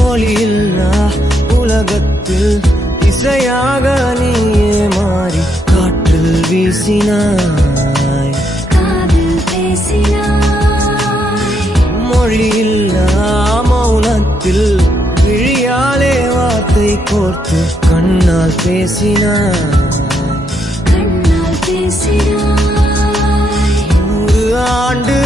ஒளியில்லா உலகத்தில் இசையாக நீயே மாறி காற்றில் வீசினாய், மொழியில்லா மௌனத்தில் விழியாலே வார்த்தை கோர்த்து கண்ணால் பேசினாய். 100 ஆண்டு